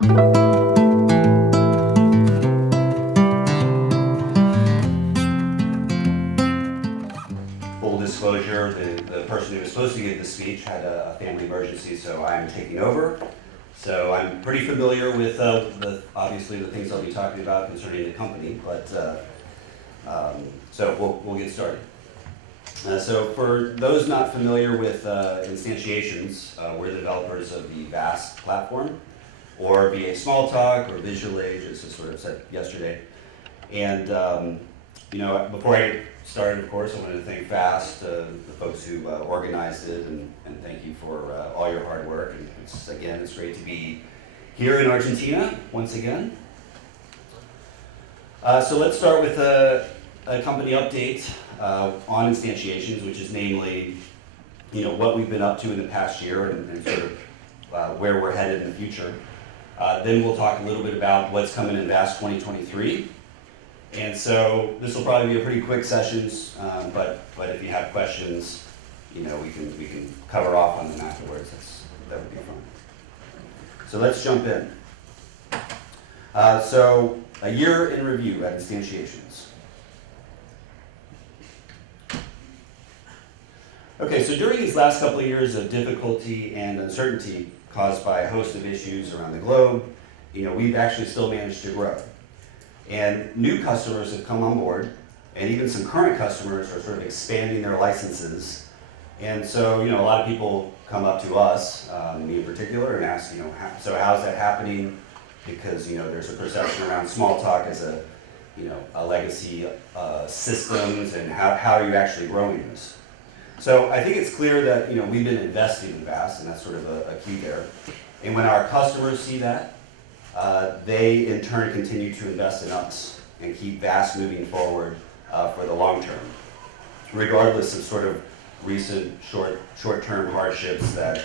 Full disclosure, the person who was supposed to give the speech had a family emergency, so I'm taking over. So I'm pretty familiar with obviously the things I'll be talking about concerning the company, but so we'll get started. So for those not familiar with Instantiations, we're the developers of the VAST platform, or VA Smalltalk, or Visual Age, as I sort of said yesterday. And before I started, of course, I wanted to thank VAST, the folks who organized it, and thank you for all your hard work. And it's great to be here in Argentina once again. So let's start with a company update on Instantiations, which is namely, what we've been up to in the past year and sort of where we're headed in the future. Then we'll talk a little bit about what's coming in VAST 2023. And so this will probably be a pretty quick sessions, but if you have questions, we can cover off on them afterwards. That would be fun. So let's jump in. So a year in review at Instantiations. Okay, so during these last couple of years of difficulty and uncertainty caused by a host of issues around the globe, we've actually still managed to grow. And new customers have come on board, and even some current customers are sort of expanding their licenses. And so, a lot of people come up to us, me in particular, and ask, so how's that happening? Because, there's a perception around Smalltalk as a legacy systems, and how are you actually growing this? So I think it's clear that, we've been investing in VAST, and that's sort of a key there. And when our customers see that, they in turn continue to invest in us and keep VAST moving forward for the long term, regardless of sort of recent short-term hardships that,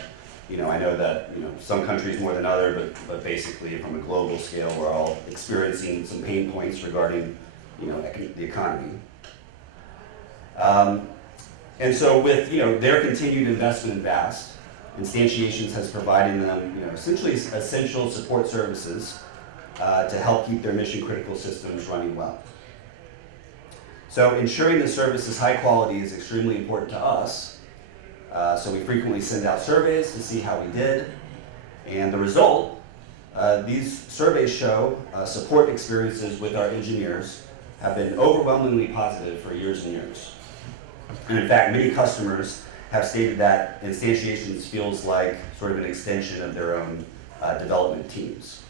I know that, some countries more than others, but basically from a global scale, we're all experiencing some pain points regarding, the economy. And so with, their continued investment in VAST, Instantiations has provided them, essentially essential support services to help keep their mission-critical systems running well. So ensuring the service is high quality is extremely important to us. So we frequently send out surveys to see how we did. And the result, these surveys show support experiences with our engineers have been overwhelmingly positive for years and years. And in fact, many customers have stated that Instantiations feels like sort of an extension of their own development teams.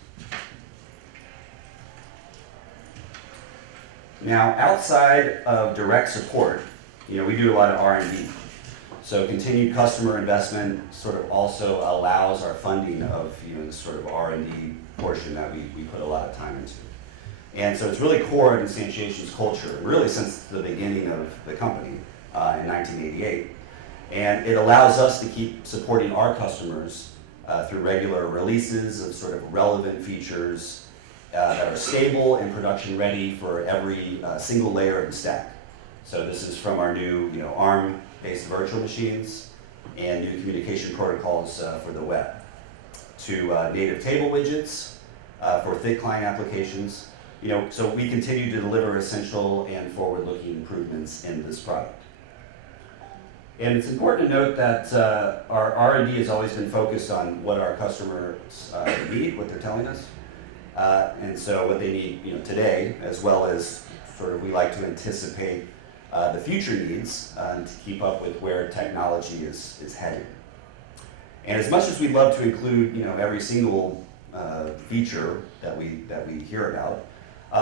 Now, outside of direct support, we do a lot of R&D. So continued customer investment sort of also allows our funding of this sort of R&D portion that we put a lot of time into. And so it's really core of Instantiations culture, really since the beginning of the company in 1988. And it allows us to keep supporting our customers through regular releases of sort of relevant features that are stable and production ready for every single layer of the stack. So this is from our new ARM-based virtual machines and new communication protocols for the web, to native table widgets for thick client applications. So we continue to deliver essential and forward-looking improvements in this product. And it's important to note that our R&D has always been focused on what our customers need, what they're telling us, and so what they need today, as well as sort of we like to anticipate the future needs to keep up with where technology is headed. And as much as we'd love to include every single feature that we hear about,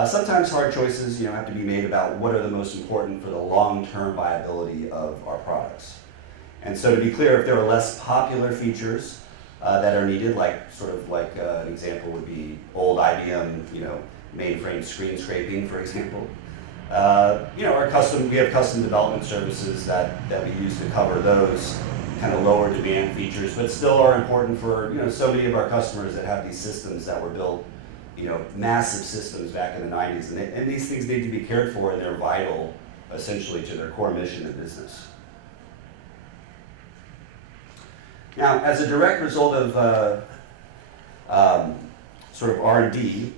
sometimes hard choices have to be made about what are the most important for the long-term viability of our products. And so to be clear, if there are less popular features that are needed, like an example would be old IBM mainframe screen scraping, for example. We have custom development services that we use to cover those kind of lower demand features, but still are important for so many of our customers that have these systems that were built massive systems back in the 90s, and these things need to be cared for, and they're vital, essentially, to their core mission of business. Now, as a direct result of sort of R&D,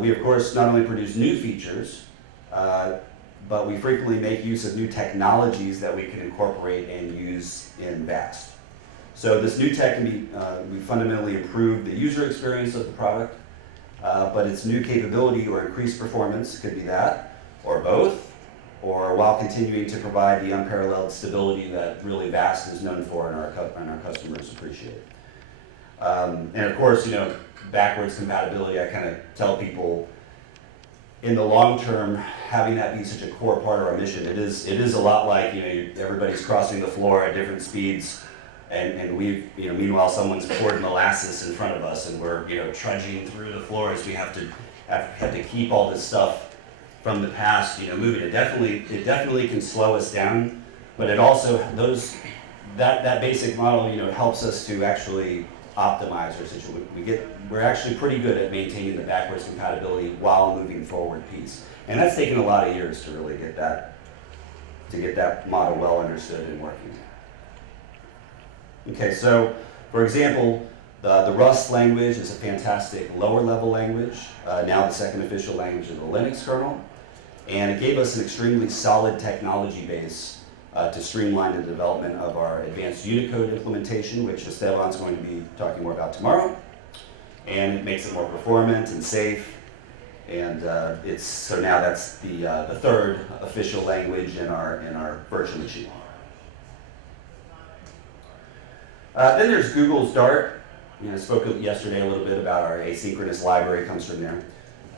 we of course not only produce new features, but we frequently make use of new technologies that we can incorporate and use in VAST. So this new tech can be, we fundamentally improve the user experience of the product, but its new capability or increased performance could be that, or both, or while continuing to provide the unparalleled stability that really VAST is known for and our customers appreciate. And of course, you know, backwards compatibility, I kind of tell people, in the long term, having that be such a core part of our mission, it is a lot like, you know, everybody's crossing the floor at different speeds, and we've, you know, meanwhile someone's poured molasses in front of us, and we're, you know, trudging through the floors. We have to keep all this stuff from the past, you know, moving. It definitely can slow us down, but it also that basic model, you know, helps us to actually optimize our situation. We're actually pretty good at maintaining the backwards compatibility while moving forward piece. And that's taken a lot of years to really get that model well understood and working. Okay, so for example, the Rust language is a fantastic lower level language, now the second official language of the Linux kernel. And it gave us an extremely solid technology base to streamline the development of our advanced Unicode implementation, which Esteban's going to be talking more about tomorrow. And it makes it more performant and safe. And so now that's the third official language in our virtual machine. Then there's Google's Dart. You know, I spoke yesterday a little bit about our asynchronous library, comes from there.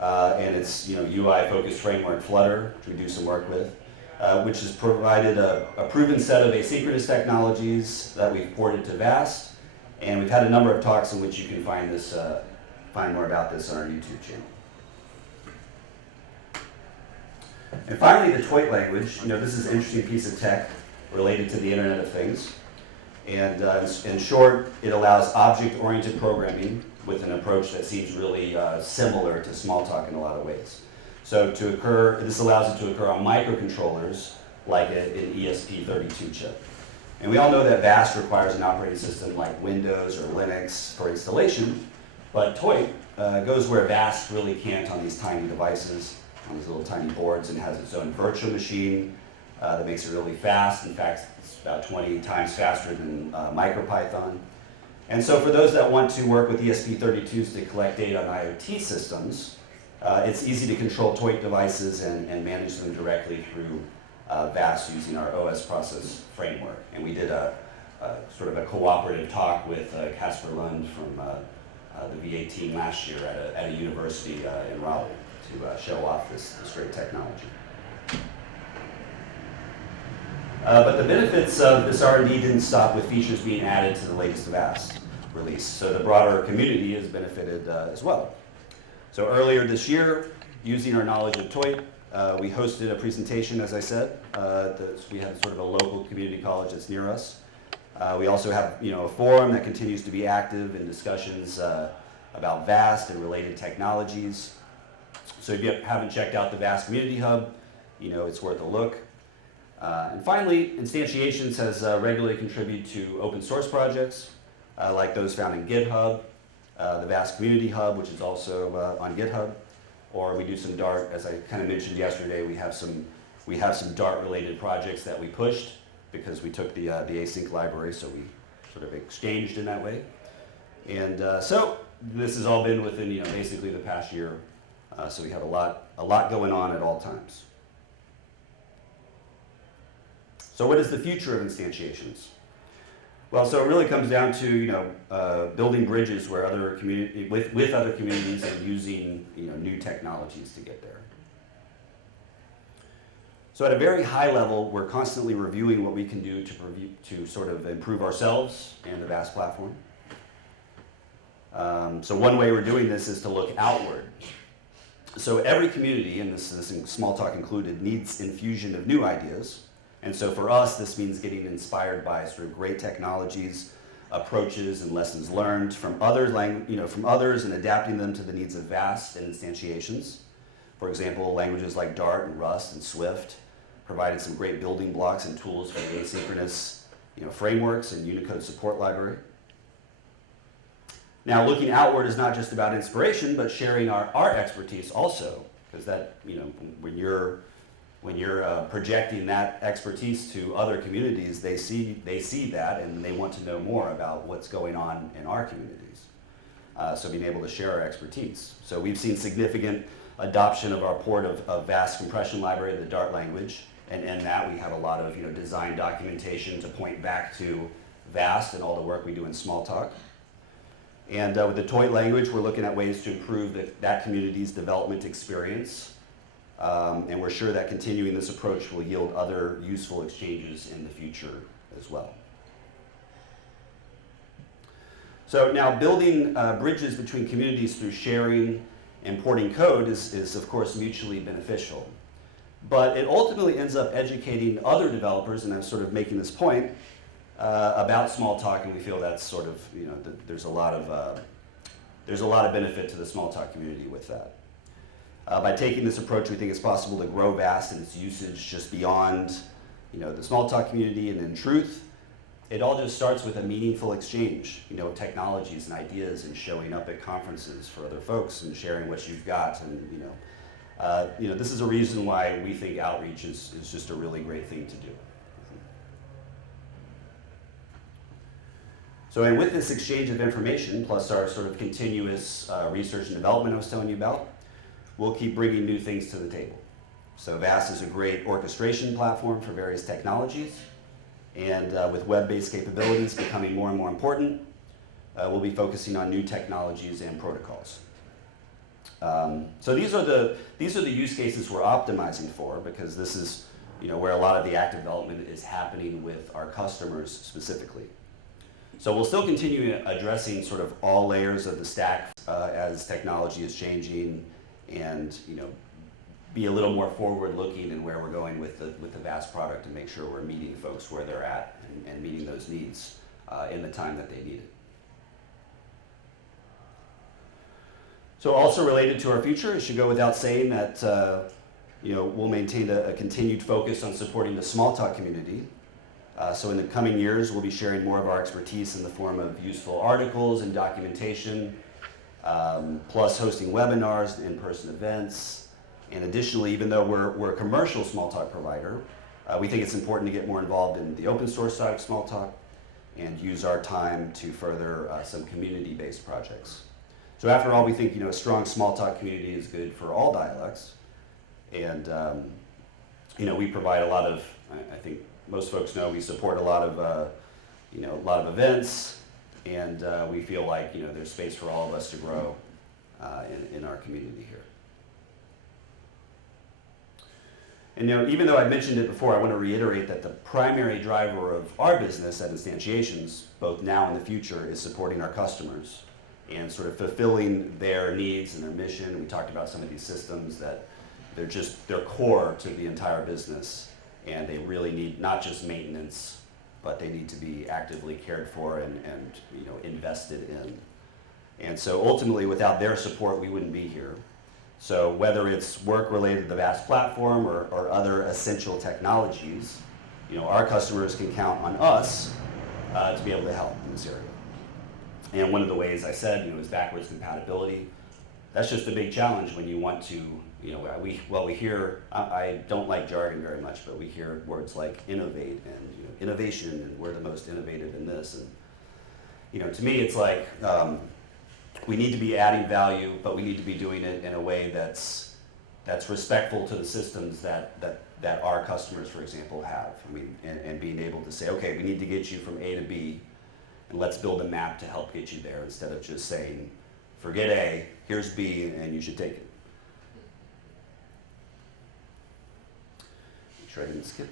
And it's, you know, UI-focused framework Flutter, which we do some work with, which has provided a proven set of asynchronous technologies that we've ported to VAST. And we've had a number of talks in which you can find more about this on our YouTube channel. And finally, the Toit language. You know, this is an interesting piece of tech related to the Internet of Things. And in short, it allows object-oriented programming with an approach that seems really similar to Smalltalk in a lot of ways. So this allows it to occur on microcontrollers like an ESP32 chip. And we all know that VAST requires an operating system like Windows or Linux for installation, but Toit goes where VAST really can't on these tiny devices, on these little tiny boards, and has its own virtual machine that makes it really fast. In fact, it's about 20 times faster than MicroPython. And so for those that want to work with ESP32s to collect data on IoT systems, it's easy to control Toit devices and manage them directly through VAST using our OS process framework. And we did a sort of a cooperative talk with Casper Lund from the V8 team last year at a university in Raleigh to show off this great technology. But the benefits of this R&D didn't stop with features being added to the latest VAST release. So the broader community has benefited as well. So earlier this year, using our knowledge of Toit, we hosted a presentation, as I said. We have sort of a local community college that's near us. We also have, you know, a forum that continues to be active in discussions about VAST and related technologies. So if you haven't checked out the VAST Community Hub, you know, it's worth a look. And finally, Instantiations has regularly contributed to open source projects like those found in GitHub, the VAST Community Hub, which is also on GitHub, or we do some Dart. As I kind of mentioned yesterday, we have some Dart-related projects that we pushed because we took the async library, so we sort of exchanged in that way. And so this has all been within, you know, basically the past year. So we have a lot going on at all times. So what is the future of instantiations? Well, so it really comes down to, you know, building bridges where with other communities and using, you know, new technologies to get there. So at a very high level, we're constantly reviewing what we can do to sort of improve ourselves and the VAST platform. So one way we're doing this is to look outward. So every community, and this Smalltalk included, needs infusion of new ideas. And so for us, this means getting inspired by sort of great technologies, approaches, and lessons learned from others, and adapting them to the needs of VAST and instantiations. For example, languages like Dart and Rust and Swift provided some great building blocks and tools for the asynchronous, you know, frameworks and Unicode support library. Now, looking outward is not just about inspiration, but sharing our expertise also, because that, when you're projecting that expertise to other communities, they see that and they want to know more about what's going on in our communities. So being able to share our expertise. So we've seen significant adoption of our port of vast compression library, the Dart language, and in that we have a lot of design documentation to point back to VAST and all the work we do in Smalltalk. And with the toy language, we're looking at ways to improve that community's development experience. And we're sure that continuing this approach will yield other useful exchanges in the future as well. So now building bridges between communities through sharing and porting code is of course mutually beneficial. But it ultimately ends up educating other developers, and I'm sort of making this point, about Smalltalk, and we feel that's sort of, there's a lot of benefit to the Smalltalk community with that. By taking this approach, we think it's possible to grow VAST and its usage just beyond, the Smalltalk community, and in truth, it all just starts with a meaningful exchange, of technologies and ideas, and showing up at conferences for other folks and sharing what you've got, and this is a reason why we think outreach is just a really great thing to do. So, and with this exchange of information, plus our sort of continuous research and development I was telling you about, we'll keep bringing new things to the table. So VAST is a great orchestration platform for various technologies, and with web-based capabilities becoming more and more important, we'll be focusing on new technologies and protocols. So these are the use cases we're optimizing for, because this is where a lot of the active development is happening with our customers specifically. So we'll still continue addressing sort of all layers of the stack as technology is changing, and be a little more forward-looking in where we're going with the VAST product, and make sure we're meeting folks where they're at and meeting those needs in the time that they need it. So also related to our future, it should go without saying that we'll maintain a continued focus on supporting the Smalltalk community. So in the coming years, we'll be sharing more of our expertise in the form of useful articles and documentation, plus hosting webinars and in-person events. And additionally, even though we're a commercial Smalltalk provider, we think it's important to get more involved in the open source side of Smalltalk and use our time to further some community-based projects. So after all, we think a strong Smalltalk community is good for all dialects. And we provide a lot of, I think most folks know, we support a lot of events, and we feel like there's space for all of us to grow in our community here. And even though I mentioned it before, I want to reiterate that the primary driver of our business at Instantiations, both now and the future, is supporting our customers and sort of fulfilling their needs and their mission. We talked about some of these systems that they're core to the entire business, and they really need not just maintenance, but they need to be actively cared for and invested in. And so ultimately, without their support, we wouldn't be here. So whether it's work related to the VAST platform or other essential technologies, our customers can count on us to be able to help in this area. And one of the ways I said, is backwards compatibility. That's just a big challenge when you want to, we hear, I don't like jargon very much, but we hear words like innovate and innovation, and we're the most innovative in this. And to me, it's like we need to be adding value, but we need to be doing it in a way that's respectful to the systems that our customers, for example, have. And being able to say, okay, we need to get you from A to B, and let's build a map to help get you there, instead of just saying, forget A, here's B, and you should take it. Make sure I didn't skip.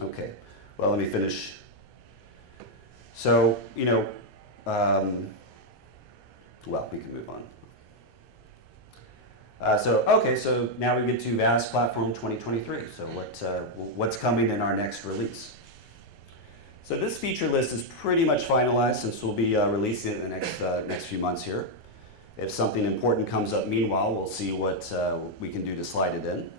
Okay, well, let me finish. So, well, we can move on. So now we get to VAST Platform 2023. So what's coming in our next release? So this feature list is pretty much finalized, since we'll be releasing it in the next few months here. If something important comes up meanwhile, we'll see what we can do to slide it in.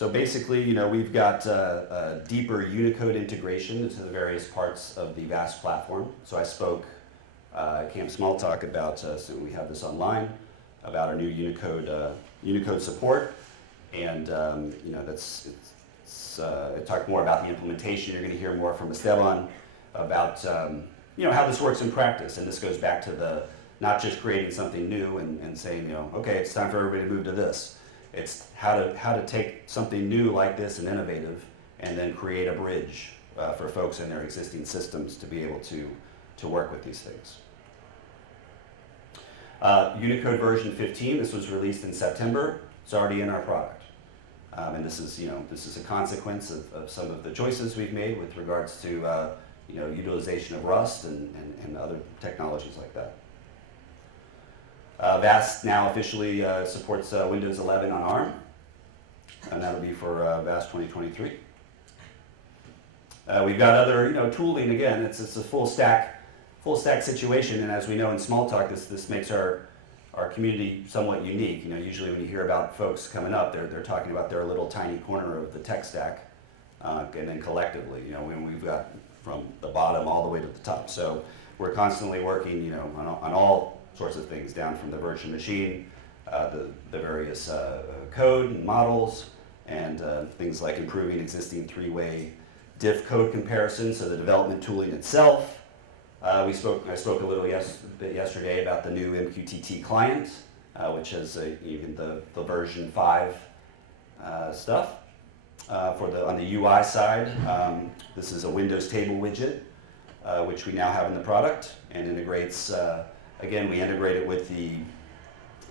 So basically, we've got a deeper Unicode integration into the various parts of the VAST platform. So I spoke at Camp Smalltalk about, so we have this online, about our new Unicode support, and it talked more about the implementation. You're going to hear more from Esteban about how this works in practice, and this goes back to not just creating something new and saying okay, it's time for everybody to move to this. It's how to take something new like this and innovative, and then create a bridge for folks in their existing systems to be able to work with these things. Unicode version 15. This was released in September. It's already in our product, and this is a consequence of some of the choices we've made with regards to utilization of Rust and other technologies like that. VAST now officially supports Windows 11 on ARM, and that'll be for VAST 2023. We've got other tooling. Again, it's a full stack situation, and as we know in Smalltalk, this makes our community somewhat unique. Usually when you hear about folks coming up, they're talking about their little tiny corner of the tech stack, and then collectively, when we've got from the bottom all the way to the top. So we're constantly working, on all sorts of things, down from the virtual machine, the various code and models, and things like improving existing three-way diff code comparison, so the development tooling itself. I spoke a little bit yesterday about the new MQTT client, which has even the version 5 stuff. On the UI side, this is a Windows table widget, which we now have in the product, and integrates. Again, we integrate it with the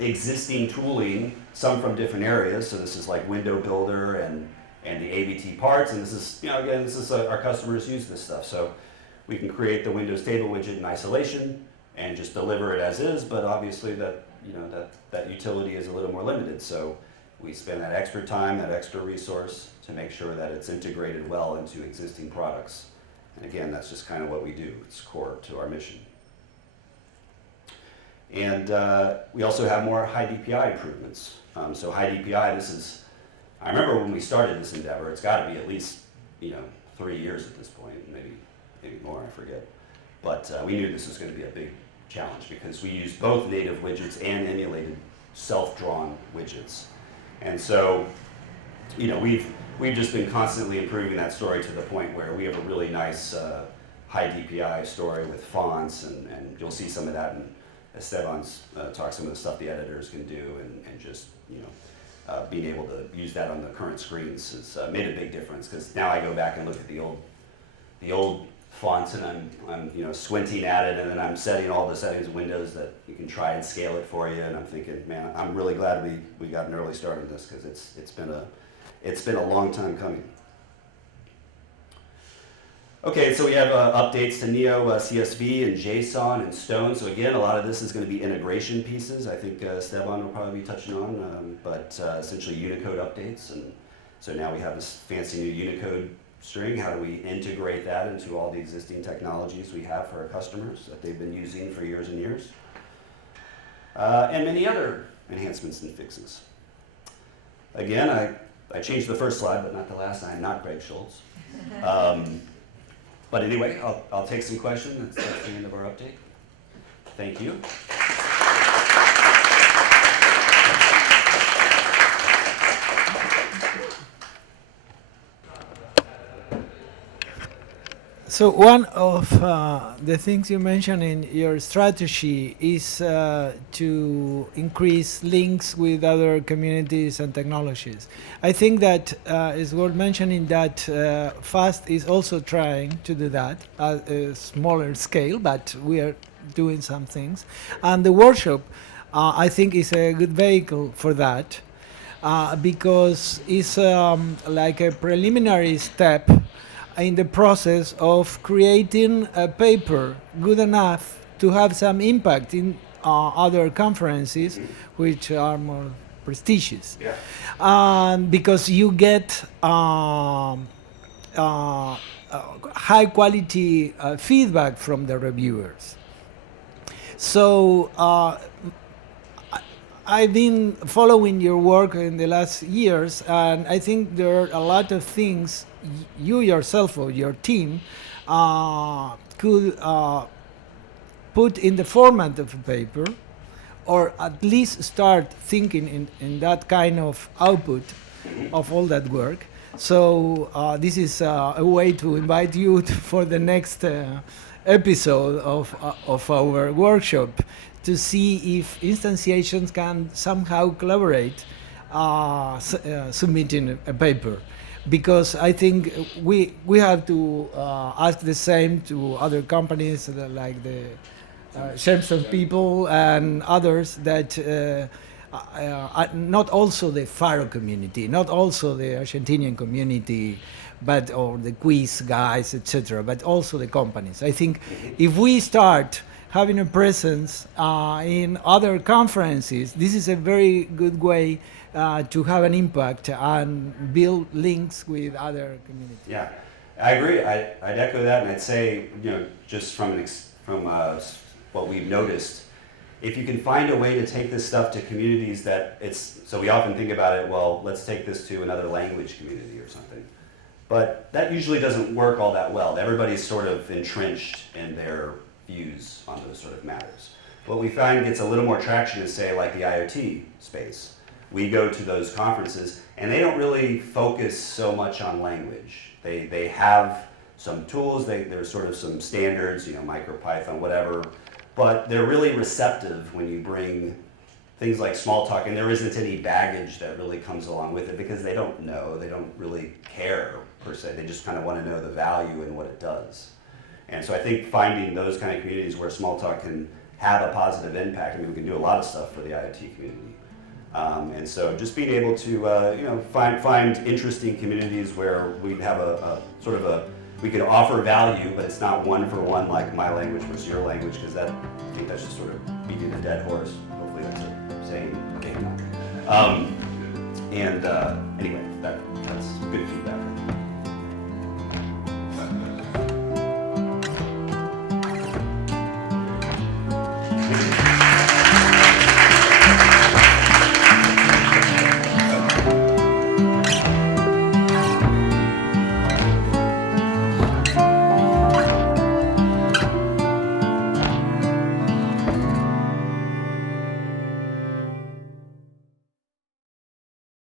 existing tooling, some from different areas. So this is like Window Builder and the ABT parts, and this is our customers use this stuff. So we can create the Windows table widget in isolation and just deliver it as is, but obviously that utility is a little more limited. So we spend that extra time, that extra resource to make sure that it's integrated well into existing products. And again, that's just kind of what we do. It's core to our mission. And we also have more high DPI improvements. So high DPI, I remember when we started this endeavor, it's got to be at least 3 years at this point, maybe more, I forget. But we knew this was going to be a big challenge because we used both native widgets and emulated self-drawn widgets. And so, we've just been constantly improving that story to the point where we have a really nice high DPI story with fonts, and you'll see some of that in Esteban's talk, some of the stuff the editors can do, and just being able to use that on the current screens has made a big difference, because now I go back and look at the old fonts, and I'm squinting at it, and then I'm setting all the settings of Windows that you can try and scale it for you, and I'm thinking, man, I'm really glad we got an early start on this, because it's been a long time coming. Okay, so we have updates to Neo, CSV, and JSON, and Stone. So again, a lot of this is going to be integration pieces. I think Esteban will probably be touching on, but essentially Unicode updates. And so now we have this fancy new Unicode string. How do we integrate that into all the existing technologies we have for our customers that they've been using for years and years? And many other enhancements and fixes. Again, I changed the first slide, but not the last. I'm not Greg Schultz. But anyway, I'll take some questions. That's the end of our update. Thank you. So one of the things you mentioned in your strategy is to increase links with other communities and technologies. I think that it's worth mentioning that FAST is also trying to do that at a smaller scale, but we are doing some things. And the workshop, I think, is a good vehicle for that because it's like a preliminary step in the process of creating a paper good enough to have some impact in other conferences which are more prestigious. Yeah. Because you get high quality feedback from the reviewers. So I've been following your work in the last years, and I think there are a lot of things you yourself or your team could put in the format of a paper, or at least start thinking in that kind of output of all that work. So this is a way to invite you for the next episode of our workshop to see if Instantiations can somehow collaborate submitting a paper. Because I think we have to ask the same to other companies like the Shemson people and others that not also the Faro community, not also the Argentinian community, but or the quiz guys, etc., but also the companies. I think if we start having a presence in other conferences, this is a very good way to have an impact and build links with other communities. Yeah, I agree. I'd echo that, and I'd say, just from what we've noticed, if you can find a way to take this stuff to communities so we often think about it, well, let's take this to another language community or something. But that usually doesn't work all that well. Everybody's sort of entrenched in their views on those sort of matters. What we find gets a little more traction is, say, like the IoT space. We go to those conferences, and they don't really focus so much on language. They have some tools, there's sort of some standards, MicroPython, whatever, but they're really receptive when you bring things like Smalltalk, and there isn't any baggage that really comes along with it because they don't know, they don't really care per se. They just kind of want to know the value and what it does. And so I think finding those kind of communities where Smalltalk can have a positive impact, we can do a lot of stuff for the IoT community. And so just being able to find interesting communities where we'd have we could offer value, but it's not one for one like my language versus your language, because I think that's just sort of beating a dead horse. Hopefully that's a saying. Anyway.